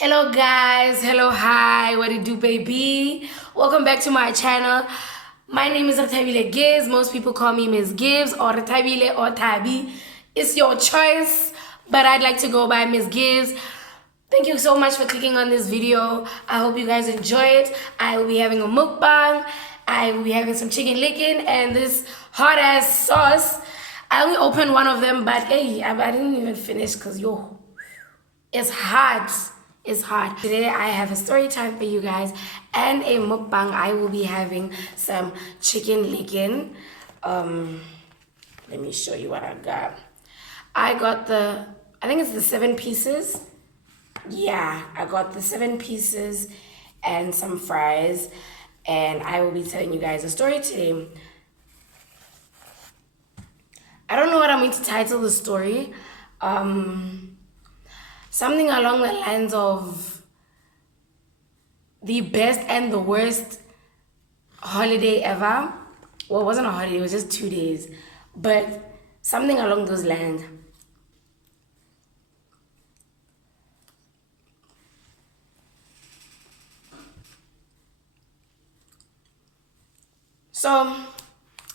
Hello guys, hello, hi, what it do baby? Welcome back to my channel. My name is Tabile Gibbs. Most people call me Miss Gibbs or Tabile or Tabi. It's your choice, but I'd like to go by Miss Gibbs. Thank you so much for clicking on this video. I hope you guys enjoy it. I will be having a mukbang. I will be having some chicken licking and this hot ass sauce. I only opened one of them, but hey, I didn't even finish because yo, it's hot. It's hot. Today I have a story time for you guys and a mukbang. I will be having some chicken licking. Let me show you what I got. I got I think it's the 7 pieces. Yeah, I got the 7 pieces and some fries. And I will be telling you guys a story today. I don't know what I'm going to title the story. Something along the lines of the best and the worst holiday ever. Well, it wasn't a holiday, it was just 2 days. But something along those lines. So,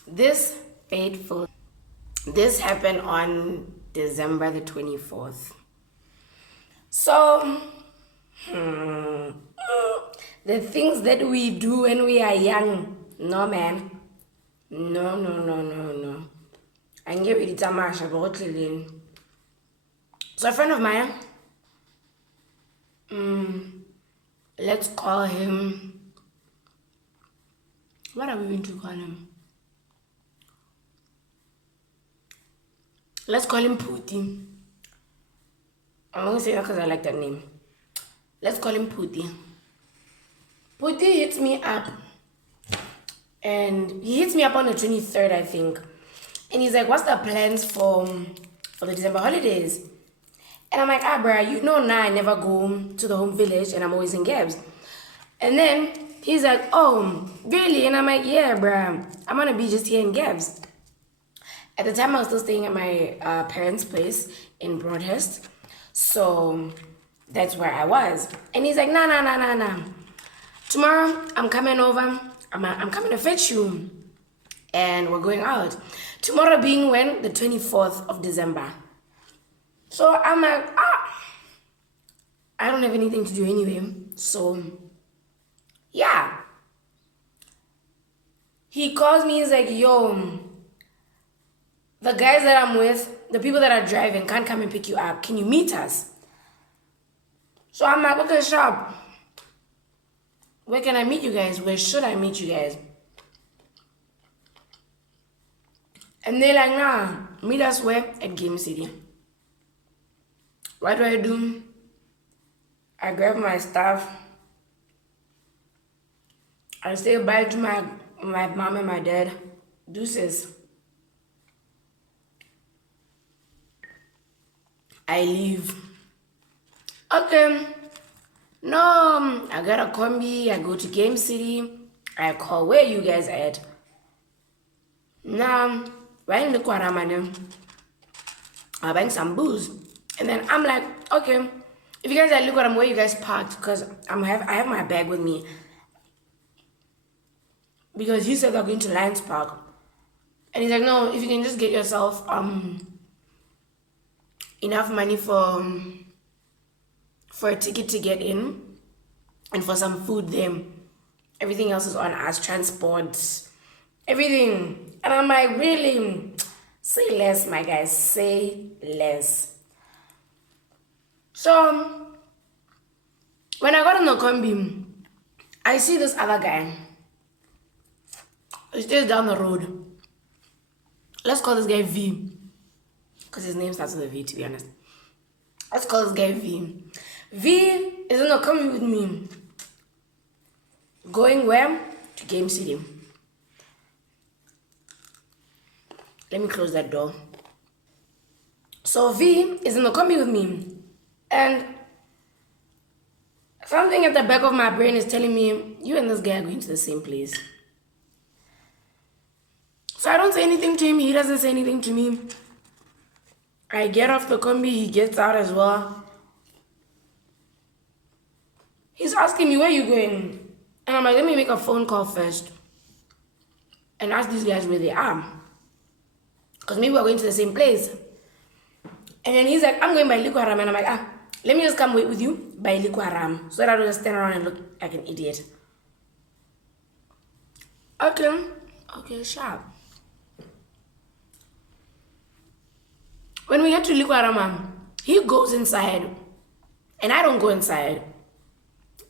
this happened on December the 24th. So, the things that we do when we are young, no man. No. I give it a mash about it. So a friend of mine, let's call him, what are we going to call him? Let's call him Puti. I'm going to say that because I like that name. Let's call him Puti. Puti hits me up. And he hits me up on the 23rd, I think. And he's like, what's the plans for the December holidays? And I'm like, bruh, you know now I never go to the home village and I'm always in Gabs. And then he's like, oh, really? And I'm like, yeah, bruh, I'm going to be just here in Gabs. At the time, I was still staying at my parents' place in Broadhurst. So that's where I was. And he's like, nah. Tomorrow, I'm coming over. I'm coming to fetch you. And we're going out. Tomorrow being when? The 24th of December. So I'm like, I don't have anything to do anyway. So, yeah. He calls me, he's like, yo, the guys that I'm with, the people that are driving can't come and pick you up. Can you meet us? So I'm like, okay, sharp. Where can I meet you guys? Where should I meet you guys? And they're like, nah, meet us where? At Game City. What do? I grab my stuff. I say bye to my mom and my dad. Deuces. I leave. Okay. No, I got a combi. I go to Game City. I call where you guys at. Nah, buying the Kwaramane. I'm buying some booze. And then I'm like, okay, if you guys are looking where you guys parked, because I have my bag with me. Because he said they're going to Lions Park. And he's like, no, if you can just get yourself enough money for a ticket to get in and for some food there. Everything else is on us, transport, everything. And I'm like, really? Say less, my guys, say less. So, when I got on the combi, I see this other guy. He stays down the road. Let's call this guy V. Because his name starts with a V, to be honest. Let's call this guy V. V is in the combi with me. Going where? To Game City. Let me close that door. So V is in the combi with me. And something at the back of my brain is telling me, you and this guy are going to the same place. So I don't say anything to him. He doesn't say anything to me. I get off the combi. He gets out as well. he's asking me, where you going? And I'm like, let me make a phone call first and ask these guys where they are. Because maybe we're going to the same place. And then he's like, I'm going by Likwaram. And I'm like, let me just come wait with you by Likwaram. So that I don't just stand around and look like an idiot. Okay, sharp. When we get to Likwaram, he goes inside. And I don't go inside.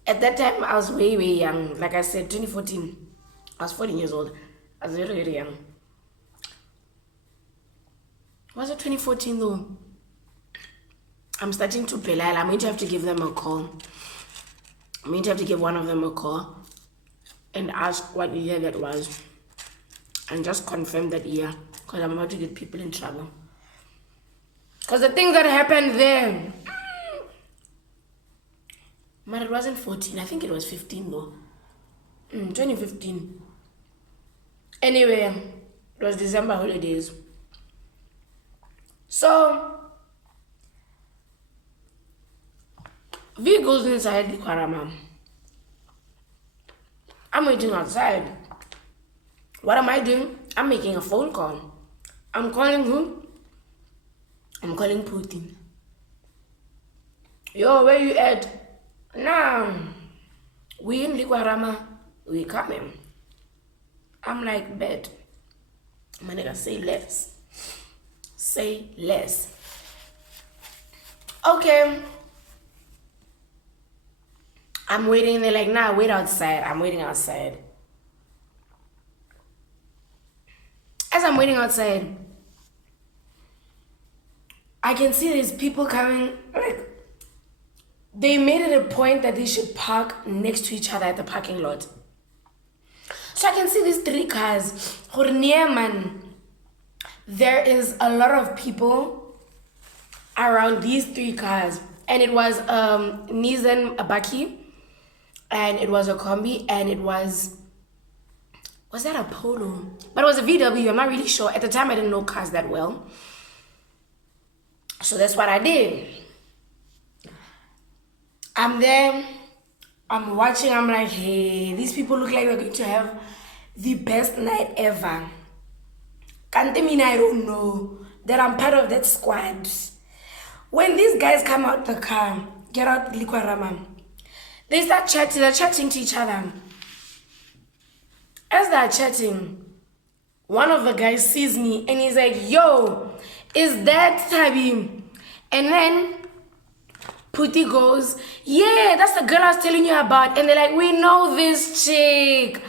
At that time, I was way, way young. Like I said, 2014. I was 14 years old. I was very, very young. Was it 2014 though? I'm starting to pelal. I'm going to have to give them a call. I'm going to have to give one of them a call and ask what year that was. And just confirm that year. Because I'm about to get people in trouble. Because the things that happened there. But it wasn't 14. I think it was 15 though. 2015. Anyway, it was December holidays. So, V goes inside the Kwarama. I'm waiting outside. What am I doing? I'm making a phone call. I'm calling who? I'm calling Putin. Yo, where you at? Nah, we in Likwarama. We coming. I'm like, bet. My nigga, say less. Say less. Okay. I'm waiting. They're like, nah, wait outside. I'm waiting outside. As I'm waiting outside, I can see these people coming. Like, they made it a point that they should park next to each other at the parking lot. So I can see these 3 cars. Man, there is a lot of people around these 3 cars. And it was Nissan Abaki. And it was a Kombi. And it was that a Polo? But it was a VW. I'm not really sure. At the time, I didn't know cars that well. So that's what I did. I'm there. I'm watching. I'm like, hey, these people look like they're going to have the best night ever. Can't mean I don't know that I'm part of that squad. When these guys come out the car, get out Likwarama, they start chatting. They're chatting to each other. As they're chatting, one of the guys sees me and he's like, yo, is that Tabi? And then Puti goes, yeah, that's the girl I was telling you about. And they're like, we know this chick.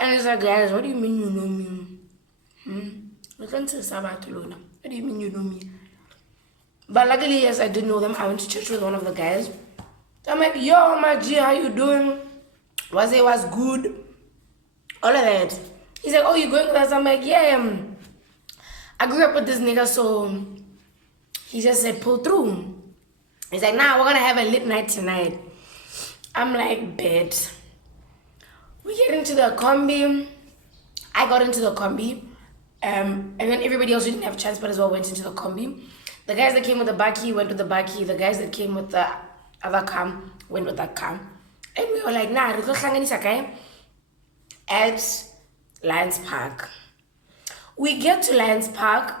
And it's like, guys, what do you mean you know me? What do you mean you know me? But luckily, yes, I did know them. I went to church with one of the guys. I'm like, yo, my G, how you doing? Was good? All of that. He's like, oh, you going with us? I'm like, yeah. I grew up with this nigga, so he just said, pull through. He's like, nah, we're gonna have a lit night tonight. I'm like, bet. We get into the combi. I got into the combi. And then everybody else who didn't have transport as well went into the combi. The guys that came with the baki went with the baki. The guys that came with the other car went with that car. And we were like, nah, re tlo hlanganisa kae at Lions Park. We get to Lions Park.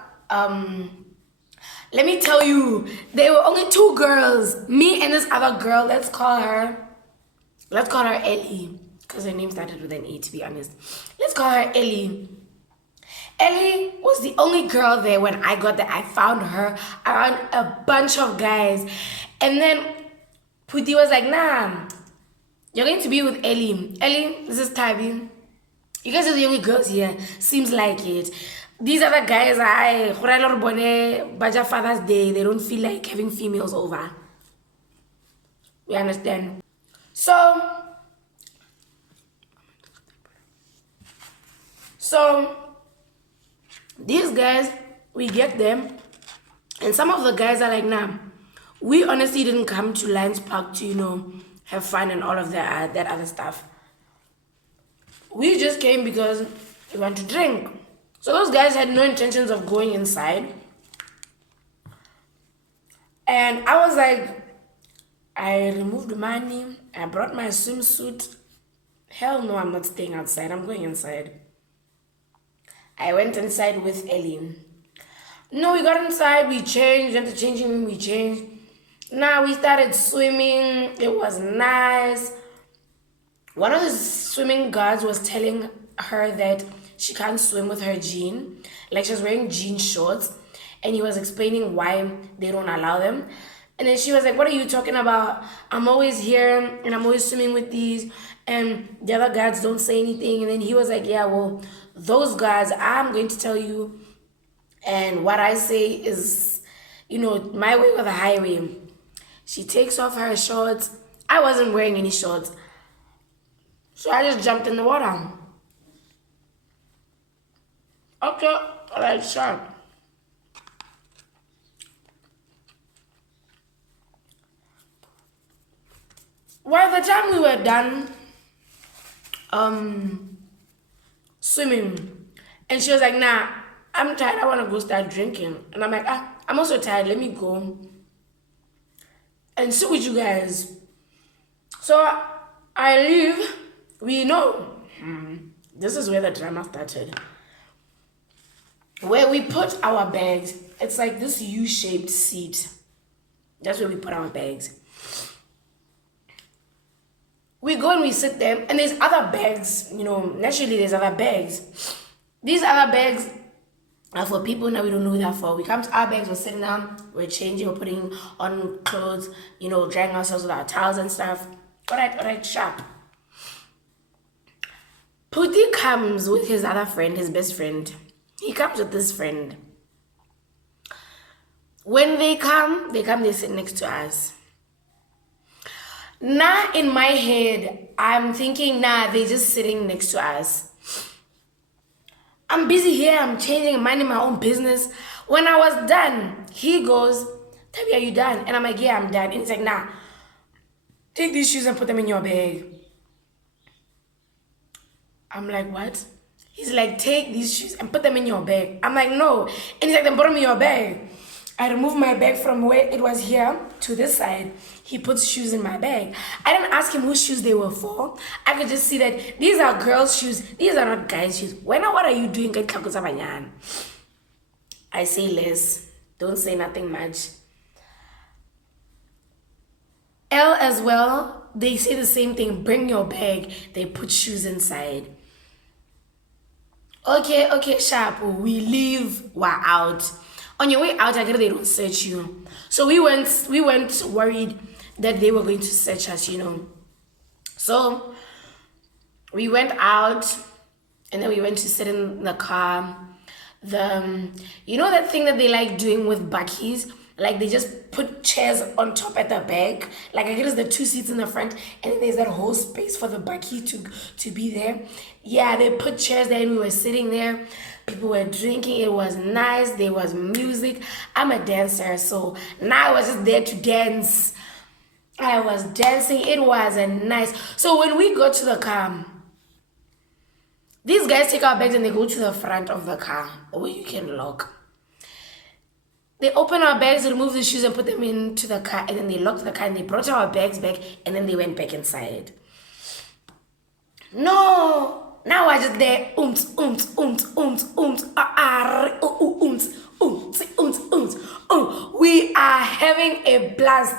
Let me tell you, there were only 2 girls. Me and this other girl. Let's call her Ellie. Because her name started with an E, to be honest. Let's call her Ellie. Ellie was the only girl there when I got there. I found her around a bunch of guys. And then Puti was like, nah, you're going to be with Ellie. Ellie, this is Tabi. You guys are the only girls here. Seems like it. These other guys, Baja Father's Day, they don't feel like having females over. You understand? So these guys, we get them, and some of the guys are like, nah, we honestly didn't come to Lions Park to, have fun and all of that other stuff. We just came because we want to drink. So those guys had no intentions of going inside. And I was like, I removed money. I brought my swimsuit. Hell no, I'm not staying outside. I'm going inside. I went inside with Eileen. No, we got inside, we changed, went to changing room, we changed. Now we started swimming. It was nice. One of the swimming guards was telling her that she can't swim with her jean. Like, she was wearing jean shorts. And he was explaining why they don't allow them. And then she was like, what are you talking about? I'm always here and I'm always swimming with these. And the other guards don't say anything. And then he was like, yeah, well, those guards, I'm going to tell you. And what I say is, my way or the highway. She takes off her shorts. I wasn't wearing any shorts. So I just jumped in the water. Okay, alright, sure. By the time we were done swimming, and she was like, nah, I'm tired, I want to go start drinking. And I'm like, I'm also tired, let me go and sit with you guys. So I leave. We know. This is where the drama started. Where we put our bags, it's like this U-shaped seat. That's where we put our bags. We go and we sit there, and there's other bags, naturally there's other bags. These other bags are for people that we don't know who they're for. We come to our bags, we're sitting down, we're changing, we're putting on clothes, drying ourselves with our towels and stuff. All right, sharp. Puti comes with his other friend, his best friend. He comes with this friend. When they come, they sit next to us. Now in my head, I'm thinking, they're just sitting next to us. I'm busy here, I'm changing, minding my own business. When I was done, he goes, Tabby, are you done? And I'm like, yeah, I'm done. And he's like, take these shoes and put them in your bag. I'm like, what? He's like, take these shoes and put them in your bag. I'm like, no. And he's like, then put them in your bag. I removed my bag from where it was here to this side. He puts shoes in my bag. I didn't ask him whose shoes they were for. I could just see that these are girls' shoes. These are not guys' shoes. What are you doing? I say less. Don't say nothing much. L as well, they say the same thing. Bring your bag. They put shoes inside. Okay, sharp. We leave. We're out. On your way out, I guess they don't search you. So we went worried that they were going to search us, So we went out, and then we went to sit in the car. That thing that they like doing with bakkies? Like, they just put chairs on top at the back. Like, I guess the 2 seats in the front, and then there's that whole space for the bakkie to be there. Yeah, they put chairs there, and we were sitting there. People were drinking. It was nice. There was music. I'm a dancer, so now I was just there to dance. I was dancing. It was nice. So when we go to the car, these guys take our bags and they go to the front of the car where you can lock. They open our bags, remove the shoes and put them into the car, and then they locked the car and they brought our bags back, and then they went back inside. No! Now I just there, we are having a blast.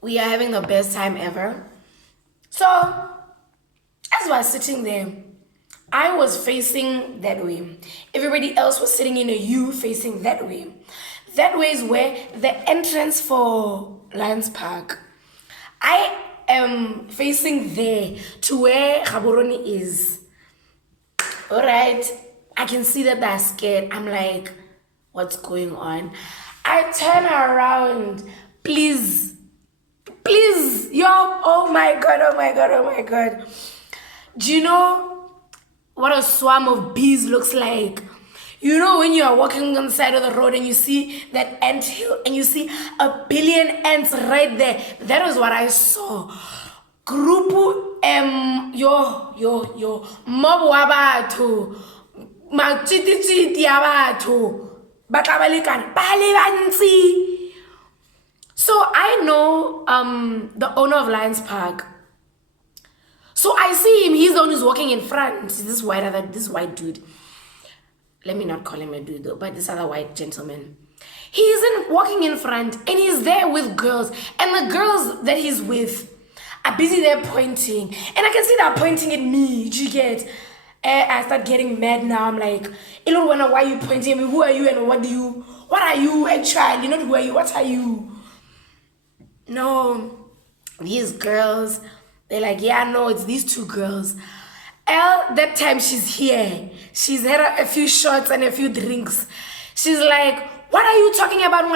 We are having the best time ever. So, as we're sitting there, I was facing that way. Everybody else was sitting in a U facing that way. That way is where the entrance for Lions Park. I am facing there to where Gaborone is. Alright, I can see that they're scared. I'm like, what's going on? I turn around. Please, yo, oh my god. Do you know what a swarm of bees looks like? You know when you are walking on the side of the road and you see that ant hill and you see a billion ants right there? That was what I saw. Grupu mob wa batho, matshititshiti ya batho, ba tla ba lekana ba le bantsi. So I know the owner of Lions Park. So I see him. He's the one who's walking in front. This white dude. Let me not call him a dude though, but this other white gentleman. He's walking in front and he's there with girls. And the girls that he's with are busy there pointing. And I can see they're pointing at me. Do you get? I start getting mad now. I'm like, I don't wonder why you pointing at me. Who are you and what are you actually? Not who are you, what are you? No, these girls, they're like, yeah, no, it's these two girls. That time she's here. She's had a few shots and a few drinks. She's like, what are you talking about?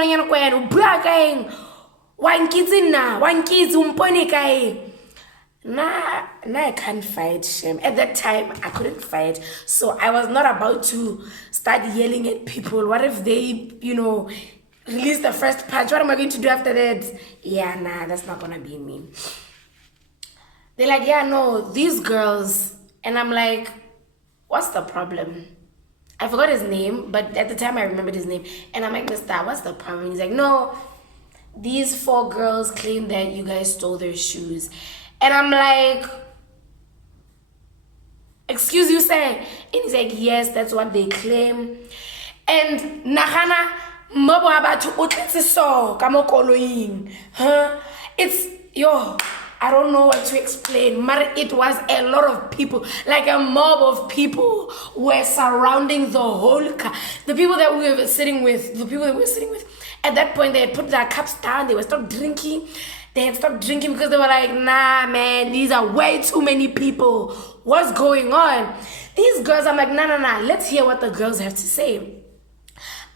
Nah, I can't fight, Shem. At that time, I couldn't fight. So I was not about to start yelling at people. What if they, release the first punch? What am I going to do after that? Yeah, nah, that's not going to be me. They're like, yeah, no, these girls. And I'm like, what's the problem? I forgot his name, but at the time I remembered his name. And I'm like, Mister, what's the problem? He's like, no, these 4 girls claim that you guys stole their shoes. And I'm like, excuse you, sir? And he's like, yes, that's what they claim. And Nahana, Mabo abatu utletiso kamokoloing. It's, I don't know what to explain. But it was a lot of people, like a mob of people were surrounding the whole car. The people that we were sitting with, at that point, they had put their cups down. They were stopped drinking. They had stopped drinking because they were like, nah, man, these are way too many people. What's going on? These girls, I'm like, nah. Let's hear what the girls have to say.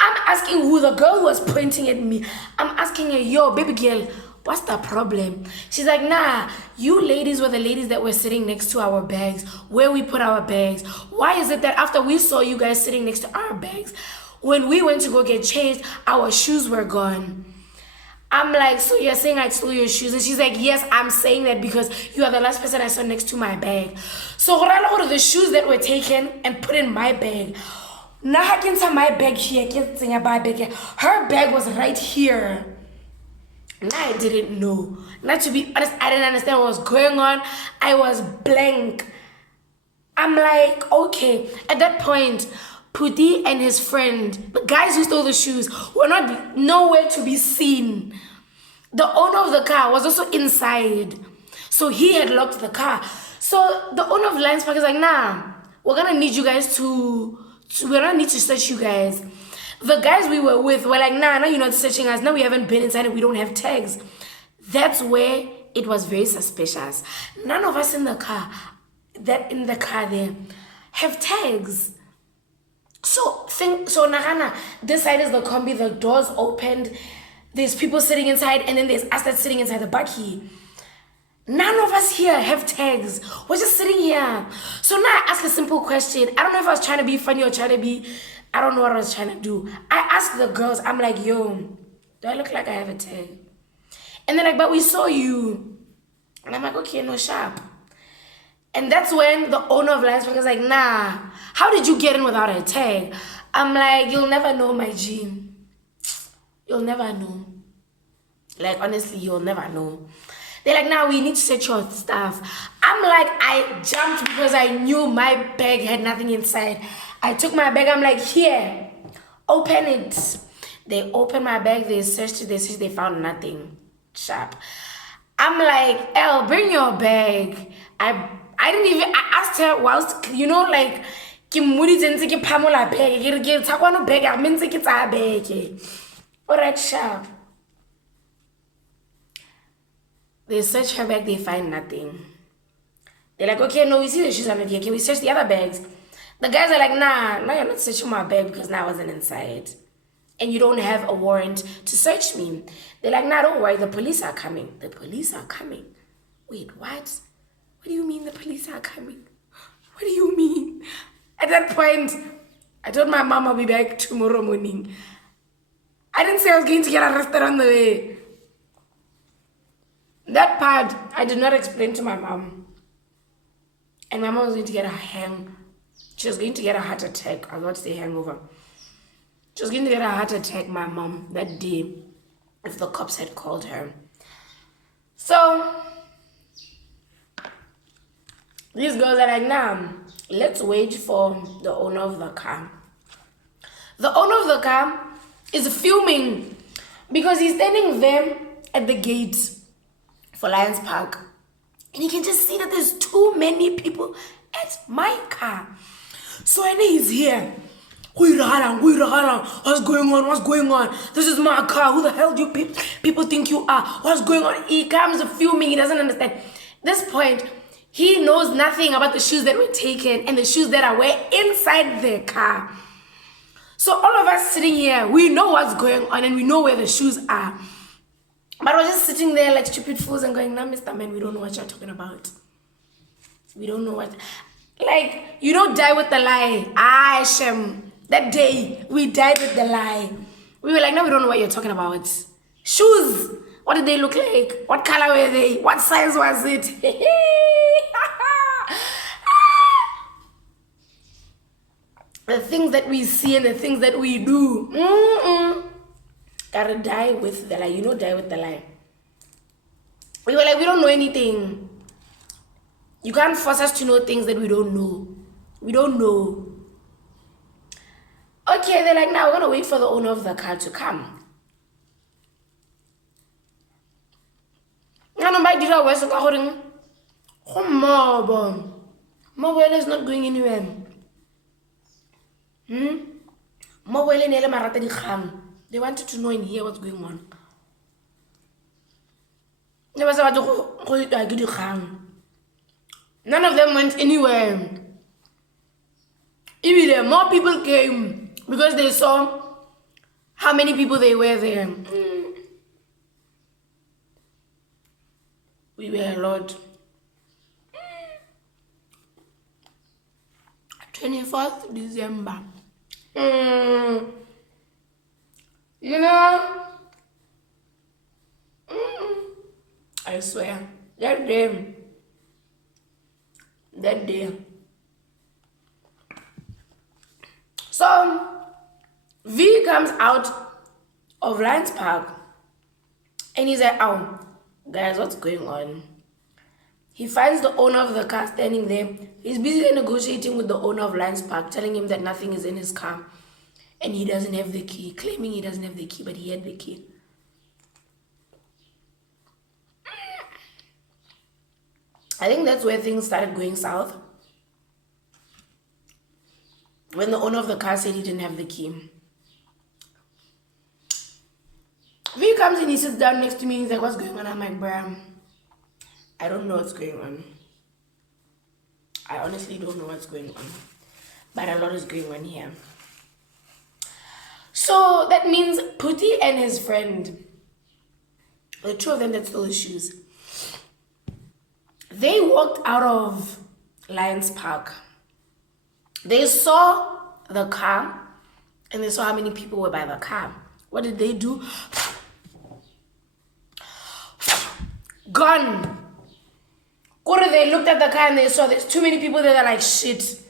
I'm asking who the girl was pointing at me. I'm asking her, yo, baby girl, what's the problem? She's like, nah, you ladies were the ladies that were sitting next to our bags, where we put our bags. Why is it that after we saw you guys sitting next to our bags, when we went to go get changed, our shoes were gone? I'm like, so you're saying I stole your shoes? And she's like, yes, I'm saying that because you are the last person I saw next to my bag. So the shoes that were taken and put in my bag. Now my bag here, her bag was right here. Now I didn't know. Now to be honest, I didn't understand what was going on. I was blank. I'm like, okay. At that point, Pudi and his friend, the guys who stole the shoes, were nowhere to be seen. The owner of the car was also inside. So he had locked the car. So the owner of Lions Park is like, nah, we're gonna need you guys we're gonna need to search you guys. The guys we were with were like, nah, you're not searching us. Now we haven't been inside and we don't have tags. That's where it was very suspicious. None of us in the car there have tags. So Nahana, this side is the combi, the doors opened, there's people sitting inside, and then there's us that's sitting inside the bakkie. None of us here have tags. We're just sitting here. So now I ask a simple question. I don't know if I was trying to be funny or I don't know what I was trying to do. I asked the girls, I'm like, yo, do I look like I have a tag? And they're like, but we saw you. And I'm like, okay, no, sharp. And that's when the owner of Lions Park is like, nah, how did you get in without a tag? I'm like, you'll never know, my G. You'll never know. Like, honestly, you'll never know. They're like, nah, we need to search your stuff. I'm like, I jumped because I knew my bag had nothing inside. I took my bag, I'm like, here, open it. They opened my bag, they searched it, they found nothing. Sharp. I'm like, Elle, bring your bag. I asked her whilst, like, alright, sharp. They search her bag, they find nothing. They're like, okay, no, we see the shoes under here. Can we search the other bags? The guys are like, nah, you're not searching my bag because now I wasn't inside. And you don't have a warrant to search me. They're like, nah, don't worry, the police are coming. The police are coming. Wait, what? What do you mean the police are coming? What do you mean? At that point, I told my mom I'll be back tomorrow morning. I didn't say I was going to get arrested on the way. That part, I did not explain to my mom. And my mom was going to get she was going to get a heart attack. I was about to say hangover. She was going to get a heart attack, my mom, that day. if the cops had called her. So these girls are like, nah, let's wait for the owner of the car. The owner of the car is fuming because he's standing there at the gate for Lions Park. And you can just see that there's too many people at my car. So I know he's here. What's going on? What's going on? This is my car. Who the hell do you people think you are? What's going on? He comes fuming. He doesn't understand. At this point, he knows nothing about the shoes that were taken and the shoes that are wearing inside the car. So all of us sitting here, we know what's going on and we know where the shoes are. But we're just sitting there like stupid fools and going, nah, Mr. Man, we don't know what you're talking about. We don't know what... Like, you don't die with the lie. Shem. That day, we died with the lie. We were like, no, we don't know what you're talking about. Shoes. What did they look like? What color were they? What size was it? The things that we see and the things that we do. Gotta die with the lie. You know, die with the lie. We were like, we don't know anything. You can't force us to know things that we don't know. We don't know. Okay, they're like, now we're gonna wait for the owner of the car to come. Mobile is not going anywhere. They wanted to know and hear what's going on. None of them went anywhere. Even more people came because they saw how many people they were there. We were a lot. 24th December. You know, I swear, that day. So, V comes out of Lions Park and he's like, oh, guys, what's going on? He finds the owner of the car standing there. He's busy negotiating with the owner of Lions Park, telling him that nothing is in his car and he doesn't have the key, claiming he doesn't have the key, but he had the key. I think that's where things started going south. When the owner of the car said he didn't have the key. V comes in, he sits down next to me, he's like, what's going on? I'm like, bruh, I don't know what's going on. I honestly don't know what's going on. But a lot is going on here. So that means Puti and his friend, the two of them that stole the shoes, they walked out of Lions Park. They saw the car and they saw how many people were by the car. What did they do? Gone. They looked at the car and they saw there's too many people there. They're like, shit.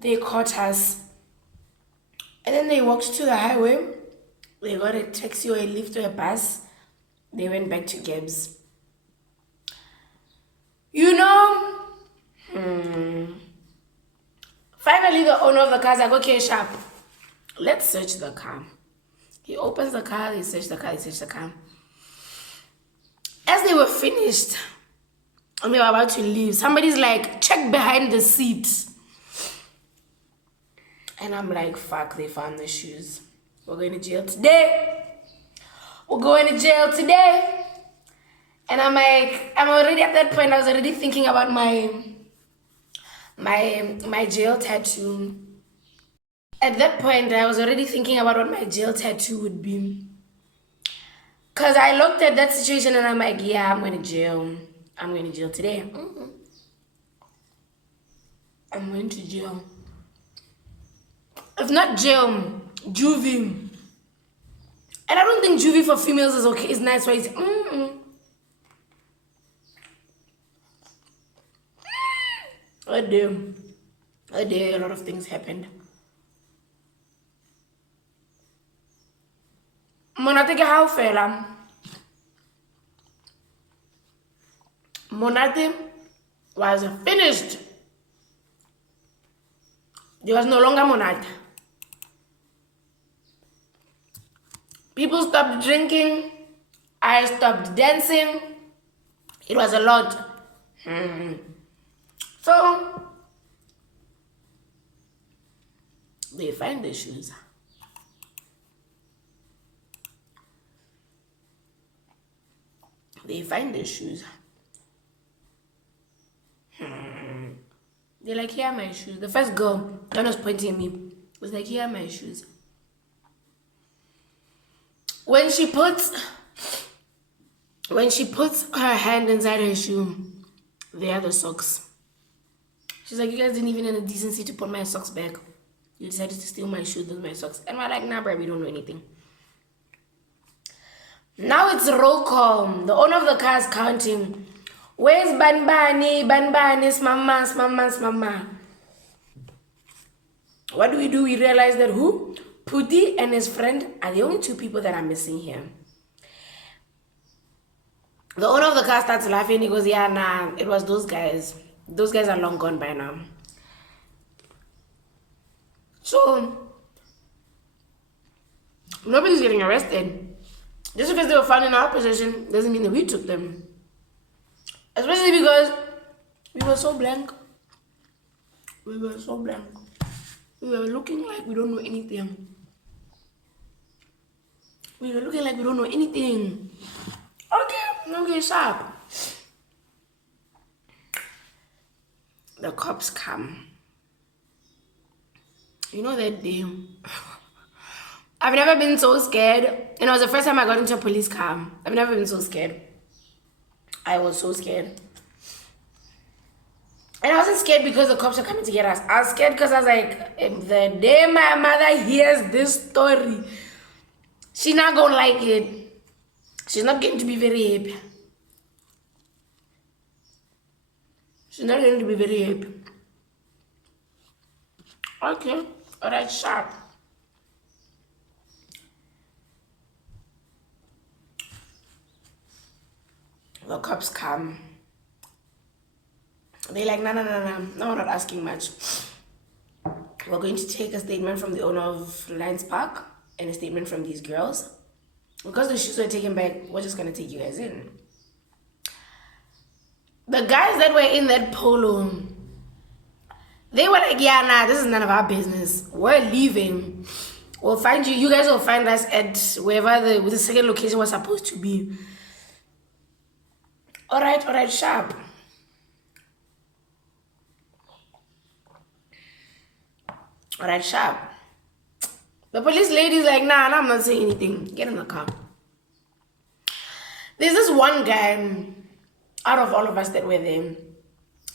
They caught us. And then they walked to the highway. They got a taxi or a lift or a bus. They went back to Gibbs. You know, finally the owner of the car is like, okay, sharp, let's search the car. He opens the car, they search the car, As they were finished, and they were about to leave, somebody's like, check behind the seat. And I'm like, fuck, they found the shoes. We're going to jail today. We're going to jail today. And I'm like, I'm already at that point, I was already thinking about my jail tattoo. At that point, I was already thinking about what my jail tattoo would be. Because I looked at that situation and I'm like, yeah, I'm going to jail. I'm going to jail today. I'm going to jail. If not jail, juvie. And I don't think juvie for females is okay. It's nice, right? A day, a lot of things happened. Monate ke how fela. Monate was finished. There was no longer Monate. People stopped drinking. I stopped dancing. It was a lot. So, they find the shoes. They find the shoes. They're like, here are my shoes. The first girl, that was pointing at me, was like, here are my shoes. When she puts her hand inside her shoe, they are the socks. She's like, you guys didn't even have the decency to put my socks back. You decided to steal my shoes, those are my socks. And we're like, nah, bro, we don't know anything. Now it's roll call. The owner of the car is counting. Where's Banbani? Banbani, Mama. What do? We realize that who? Puti and his friend are the only two people that are missing here. The owner of the car starts laughing. He goes, yeah, nah, it was those guys. Those guys are long gone by now. So, nobody's getting arrested. Just because they were found in our possession doesn't mean that we took them. Especially because we were so blank. We were so blank. We were looking like we don't know anything. We were looking like we don't know anything. Okay, sharp. The cops come. You know that day. I've never been so scared. And it was the first time I got into a police car. I've never been so scared. I was so scared. And I wasn't scared because the cops are coming to get us. I was scared because I was like, the day my mother hears this story, she's not going to like it. She's not going to be very happy. She's not going to be very happy. Okay, alright, sharp. The cops come. They're like, no, we're not asking much. We're going to take a statement from the owner of Lions Park and a statement from these girls. Because the shoes were taken back, we're just going to take you guys in. The guys that were in that polo, they were like, yeah, nah, this is none of our business. We're leaving. We'll find you. You guys will find us at wherever the second location was supposed to be. All right, sharp. All right, sharp. The police lady's like, nah, I'm not saying anything. Get in the car. There's this one guy out of all of us that were there.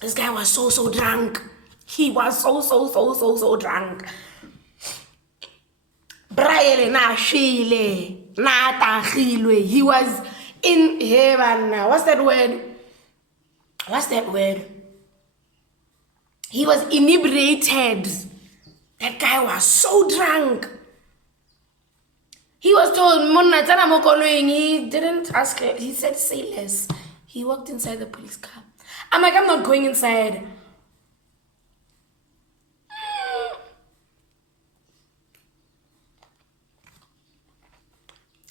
This guy was so drunk. He was so drunk. Braille na shile na tahilwe. He was in heaven. What's that word? He was inebriated. That guy was so drunk. He was told, he didn't ask her. He said, say less. He walked inside the police car. I'm like, I'm not going inside.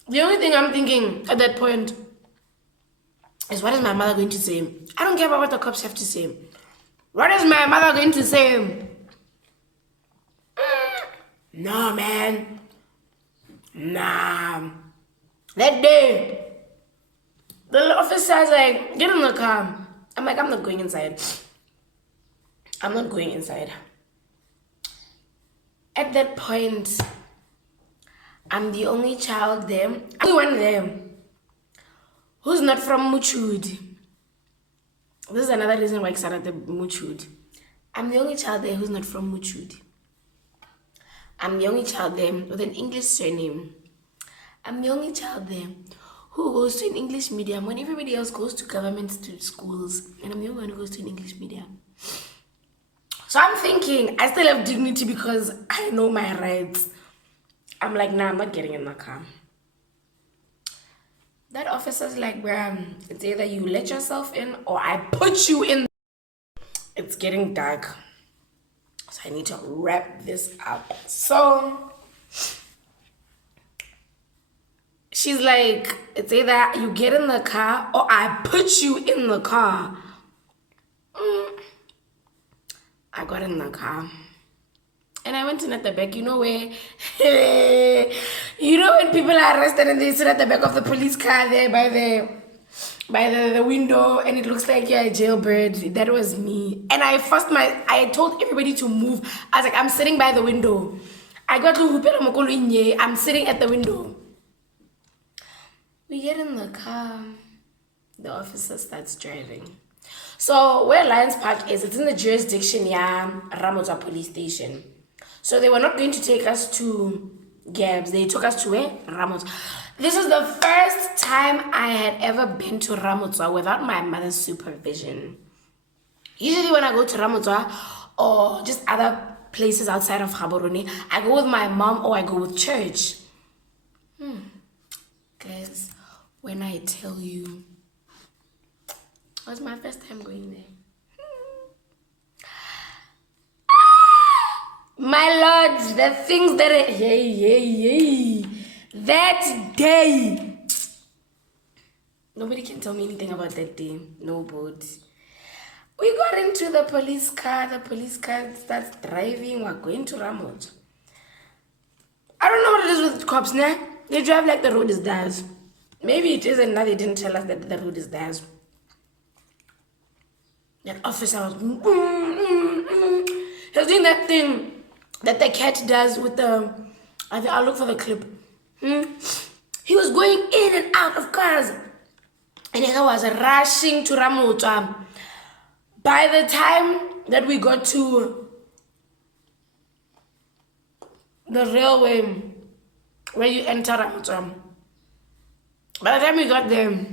The only thing I'm thinking at that point is, what is my mother going to say? I don't care about what the cops have to say. What is my mother going to say? No, man. Nah. That day, the officer's like, get in the car. I'm like, I'm not going inside. I'm not going inside. At that point, I'm the only child there. I'm the one there who's not from Muchud. This is another reason why I started the Muchud. I'm the only child there who's not from Muchud. I'm the only child there with an English surname. I'm the only child there who goes to an English medium when everybody else goes to government schools. And I'm the only one who goes to an English medium. So I'm thinking, I still have dignity because I know my rights. I'm like, nah, I'm not getting in the car. That officer's like, bruh, it's either you let yourself in or I put you in. It's getting dark, so I need to wrap this up. So she's like, it's either you get in the car or I put you in the car. I got in the car. And I went in at the back, you know where, you know when people are arrested and they sit at the back of the police car there by the window and it looks like you're a jailbird. That was me. And I told everybody to move. I was like, I'm sitting by the window. I'm sitting at the window. We get in the car. The officer starts driving. So where Lions Park is, it's in the jurisdiction, Ramotwa police station. So they were not going to take us to Gabs. They took us to where? Ramotwa. This is the first time I had ever been to Ramotwa without my mother's supervision. Usually when I go to Ramotwa or just other places outside of Gaborone, I go with my mom or I go with church. Guys, when I tell you, it was my first time going there. My Lord, the things that that day. Nobody can tell me anything about that day. Nobody. We got into the police car. The police car starts driving. We're going to Ramot. I don't know what it is with cops now. They drive like the road is theirs. Maybe it isn't now. They didn't tell us that the road is theirs. That officer was he was doing that thing that the cat does with the, I'll look for the clip. He was going in and out of cars. And I was rushing to Ramotwa. By the time that we got to the railway where you enter Ramotwa, by the time we got there,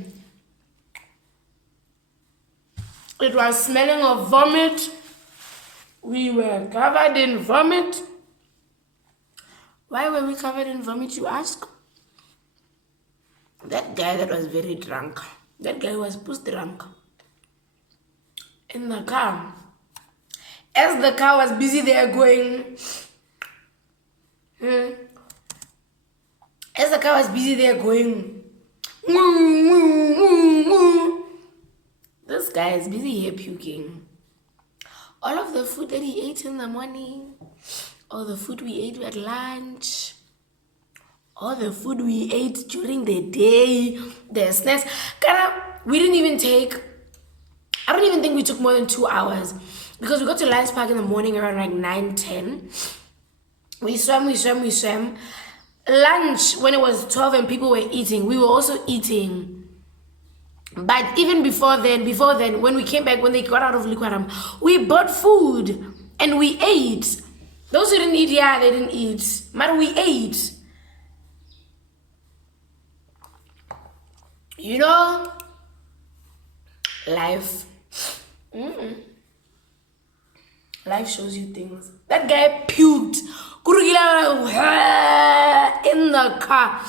it was smelling of vomit. We were covered in vomit. Why were we covered in vomit, you ask? That guy that was very drunk. That guy was puss drunk. In the car. As the car was busy there going... As the car was busy there going... This guy is busy here puking. All of the food that he ate in the morning, all the food we ate at lunch, all the food we ate during the day, the snacks. We didn't even take, I don't even think we took more than 2 hours because we got to Lions Park in the morning around like 9-10. We swam. Lunch, when it was 12 and people were eating, we were also eating. But even before then, when we came back, when they got out of Likwaram, we bought food and we ate. Those who didn't eat, they didn't eat. But we ate. You know, life. Life shows you things. That guy puked in the car.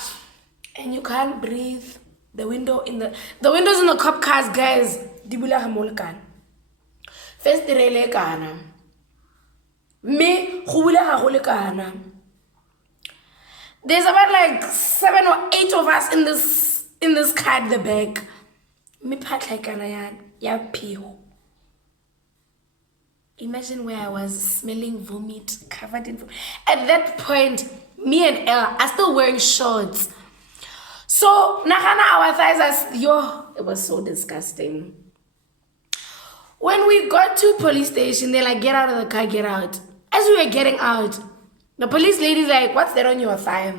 And you can't breathe. The windows in the cop cars, guys. Dibula hamolkan. First rele kana. Me khubula hagolekana. There's about like 7 or 8 of us in this car at the back. Me patla kana ya pio. Imagine where I was smelling vomit, covered in vomit. At that point, me and Elle are still wearing shorts. So, our thighs it was so disgusting. When we got to police station, they're like, get out of the car, get out. As we were getting out, the police lady's like, what's that on your thigh?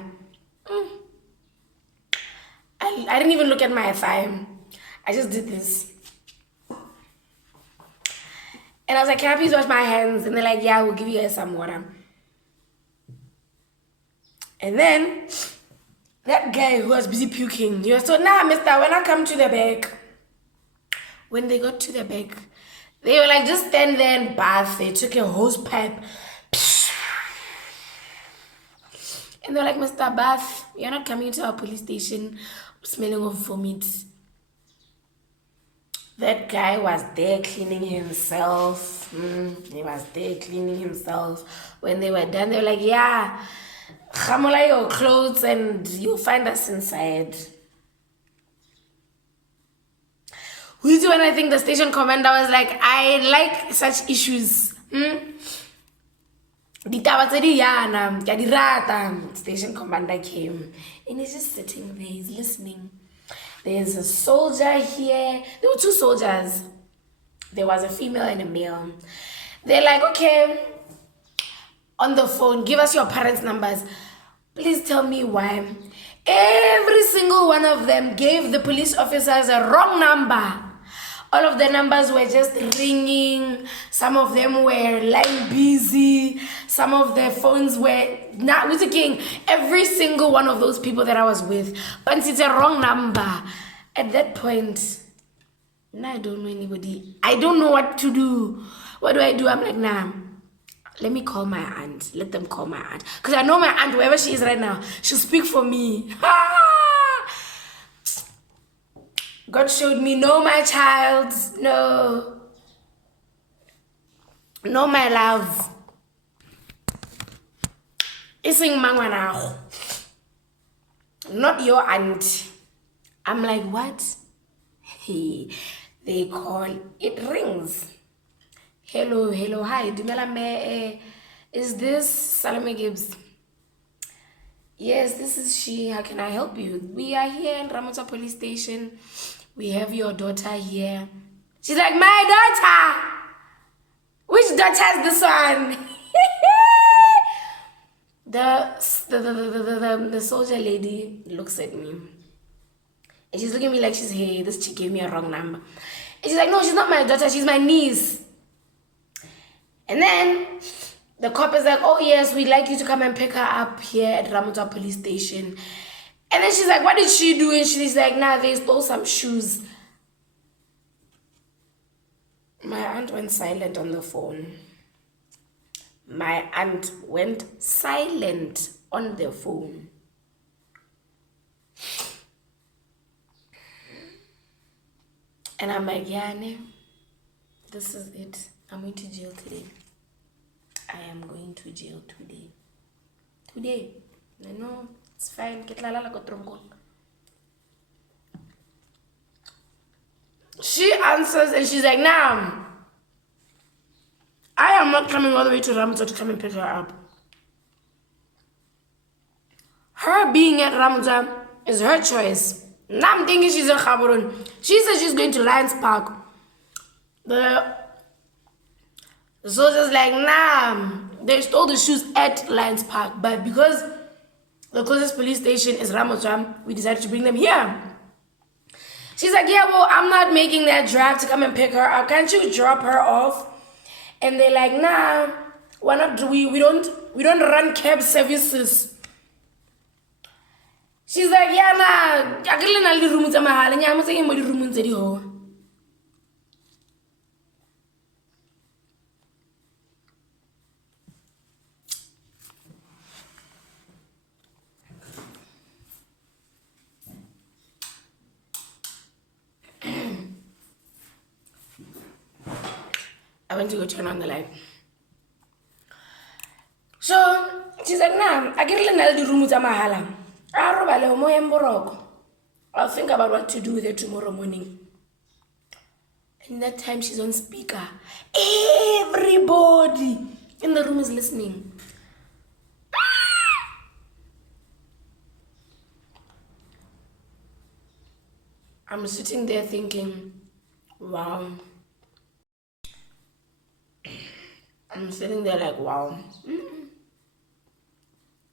I didn't even look at my thigh. I just did this. And I was like, can I please wash my hands? And they're like, yeah, we'll give you guys some water. And then that guy who was busy puking, he was so, nah, mister, when I come to the back. When they got to the back, they were like, just stand there and bath. They took a hose pipe. And they were like, Mr. Bath, you're not coming to our police station. smelling of vomit. That guy was there cleaning himself. He was there cleaning himself. When they were done, they were like, yeah, hamula your clothes and you'll find us inside. When I think the station commander was like, I like such issues. Station commander came and he's just sitting there, he's listening. There's a soldier here. There were two soldiers. There was a female and a male. They're like, okay, on the phone, give us your parents' numbers. Please tell me why. Every single one of them gave the police officers a wrong number. All of the numbers were just ringing. Some of them were lying busy. Some of their phones were not working. Every single one of those people that I was with. But it's a wrong number. At that point, now I don't know anybody. I don't know what to do. What do? I'm like, nah. Let me call my aunt. Let them call my aunt. Because I know my aunt, wherever she is right now, she'll speak for me. God showed me, no, my child, no. No, my love. Ising mangwana. Not your aunt. I'm like, what? Hey, they call, it rings. Hello, hi. Dumela me, is this Salome Gibbs? Yes, this is she. How can I help you? We are here in Ramota police station. We have your daughter here. She's like, my daughter? Which daughter is this one? The soldier lady looks at me. And she's looking at me like she's, hey, this chick gave me a wrong number. And she's like, no, she's not my daughter. She's my niece. And then the cop is like, oh, yes, we'd like you to come and pick her up here at Ramota police station. And then she's like, what did she do? And she's like, nah, they stole some shoes. My aunt went silent on the phone. My aunt went silent on the phone. And I'm like, yeah, this is it. I'm going to jail today. I am going to jail today. Today. No, it's fine. She answers and she's like, nah, I am not coming all the way to Ramza to come and pick her up. Her being at Ramza is her choice. Now I'm thinking she's a Khabarun. She says she's going to Lions Park. The soldier's like, nah, they stole the shoes at Lions Park. But because the closest police station is Ramota, we decided to bring them here. She's like, yeah, well, I'm not making that drive to come and pick her up. Can't you drop her off? And they're like, nah, why not? We don't run cab services. She's like, yeah, nah, I can't let the room to my house. I'm saying my room to the home. I went to go turn on the light. So she's like, nah, I can't let the room to my house. I'll think about what to do with it tomorrow morning. And that time she's on speaker. Everybody in the room is listening. I'm sitting there thinking, wow. I'm sitting there like, wow.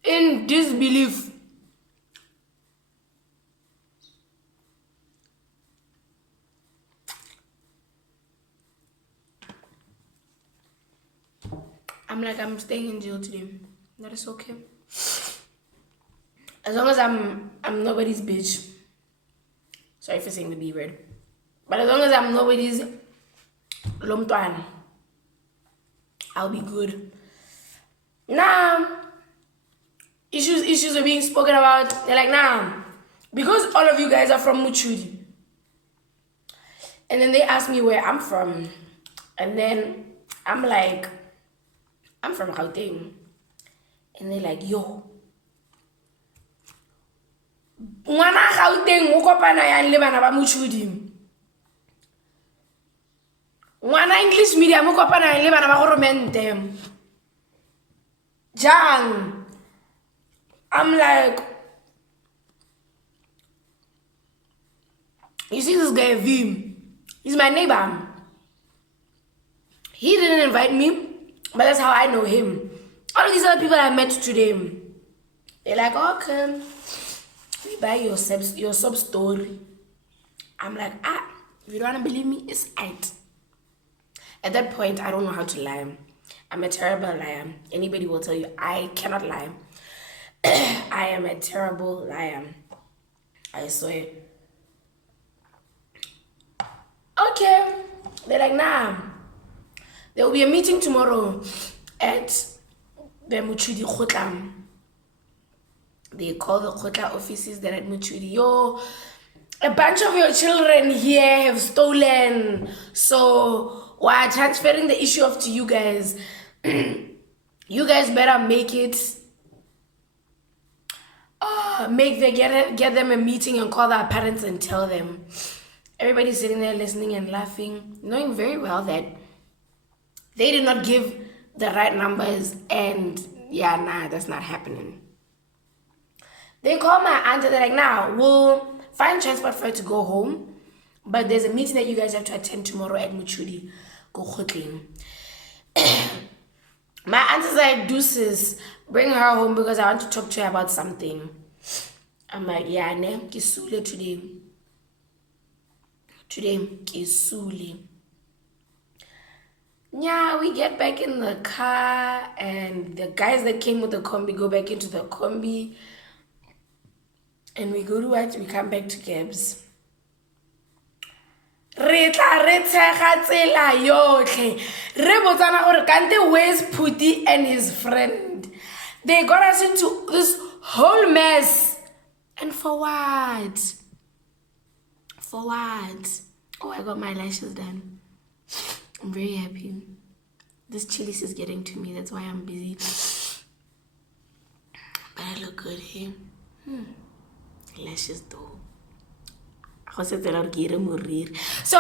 In disbelief. I'm like, I'm staying in jail today. That is okay. As long as I'm nobody's bitch. Sorry for saying the B word. But as long as I'm nobody's lomtuan, I'll be good. Now, issues are being spoken about. They're like, nah, because all of you guys are from Muchudi. And then they asked me where I'm from. And then I'm like, I'm from Gauteng. And they're like, yo, ngwana Gauteng o kopana yang le bana ba Muchudi. Ngwana English medium o kopana yang le bana ba Goromente. Jang. I'm like, you see this guy Vim? He's my neighbor. He didn't invite me, but that's how I know him. All of these other people I met today, they're like, okay, we buy your sub story. I'm like, if you don't want to believe me, it's it. At that point, I don't know how to lie. I'm a terrible liar. Anybody will tell you I cannot lie. I am a terrible liar. I swear. Okay. They're like, nah. There will be a meeting tomorrow at the Muchudi Khotla. They call the Khotla offices that at Muchudi. Yo, a bunch of your children here have stolen. So we're transferring the issue off to you guys. You guys better make it. Get them a meeting and call their parents and tell them. Everybody's sitting there listening and laughing, knowing very well that they did not give the right numbers, and yeah, nah, that's not happening. They call my aunt and they're like, nah, we'll find transport for her to go home, but there's a meeting that you guys have to attend tomorrow at Muchudi. Go Khotling. My aunt is like, deuces, bring her home because I want to talk to her about something. I'm like, yeah, ne, kisule today. Today, kisule. Yeah, we get back in the car and the guys that came with the combi go back into the combi. And we go to what? We come back to Gibbs. Re tla re tshega tsela yotlhe. Re botsana gore kante where's Puti and his friend? They got us into this whole mess. And for what? For what? Oh, I got my lashes done. I'm very happy. This chilies is getting to me. That's why I'm busy. But I look good here. Lashes though. So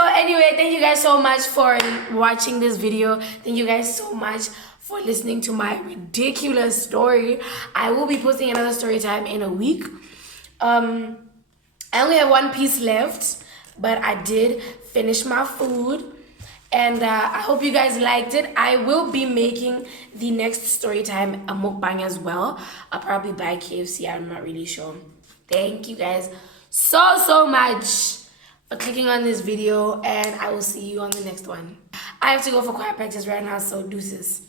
anyway, thank you guys so much for watching this video. Thank you guys so much for listening to my ridiculous story. I will be posting another story time in a week. I only have one piece left, but I did finish my food. And I hope you guys liked it. I will be making the next story time a mukbang as well. I'll probably buy KFC. I'm not really sure. Thank you guys so much for clicking on this video, and I will see you on the next one. I have to go for choir practice right now, so deuces.